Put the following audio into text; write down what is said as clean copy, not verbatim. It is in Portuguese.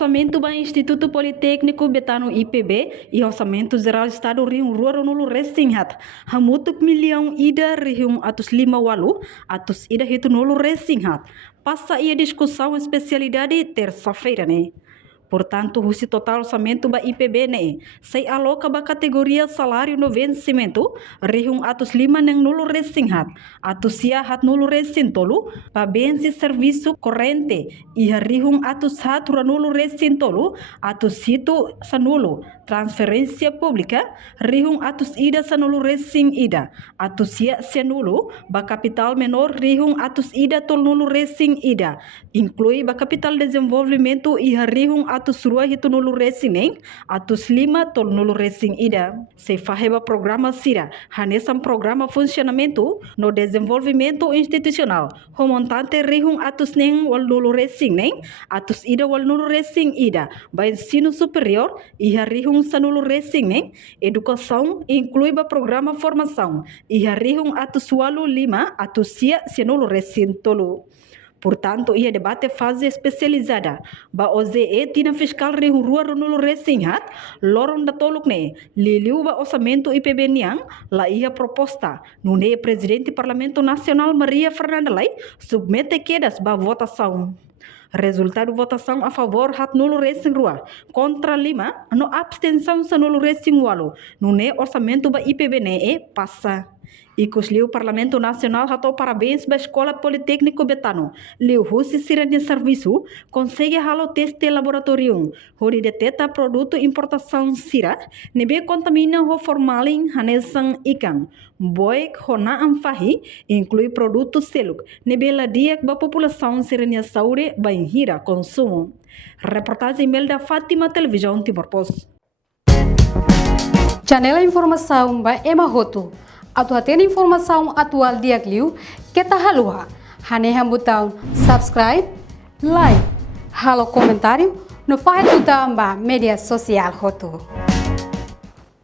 Orçamento do Instituto Politécnico Betano IPB e Orçamento Geral do Estado Rio Ruaro Nulu Resinhat. Hamutuk milhão ida Rio atus 5 atus ida hitu Nulu Resinhat. Passa ia discussão especialidade terça-feira, né? Portanto, o total orçamento da IPB ne sai aloca ba categoria salário no vencimento rihung atus 5 neng nulu resinghat atus sia hat nulu resintolu pa bensi serviço corrente e rihung atus hat nulu resintolu atus situ sanulu transferência pública rihung atus ida sanulu resing ida atus sia senulu ba capital menor rihung atus ida tol nulu resing ida inclui ba capital desenvolvimento e rihung atus rua hitu nulu resing atus 5 tol nulu resing ida se faheba programa sira hanesam programa funcionamento no desenvolvimento institucional homontante rihung atus neng wal nulu resing neng atus ida wal nulu resing ida ba ensino superior e rihung sanulu resing neng educação inclui ba programa formação e rihung atus walu 5 atus sia senulu resing tolu. Portanto, ia debate fase especializada. Ba OZE tina fiscal Rio Ruaro Nulu Resinghat, lorong da toluk ne, liliu ba orçamento IPB niang, la ia proposta. Nune Presidente Parlamento Nacional Maria Fernanda Lai, submete quedas ba votação. Resultado votação a favor hat nulo racing rua, contra 5 no abstenção sa nulo racing walu. Nune orçamento ba IPB ne passa. Ikos liu Parlamento Nacional hatou parabéns ba Escola Politécnico Betano. Liu husi sirene serviço consegue halo teste laboratorium. Hori deteta produto importação sira, nebe contamina ho formalin hanesan ikan. Boik hona amfahi inclui produto seluk. Nebe ladiak ba população sirene saúde ba hira consumo. Reportagem Melda Fátima, Televisão Timor Post. Janela informação ba Emma Roto. Atau hatena informação atual dia kliu kita halua hane hambutão subscribe like halo comentário no fahit utamba media sosial hotu.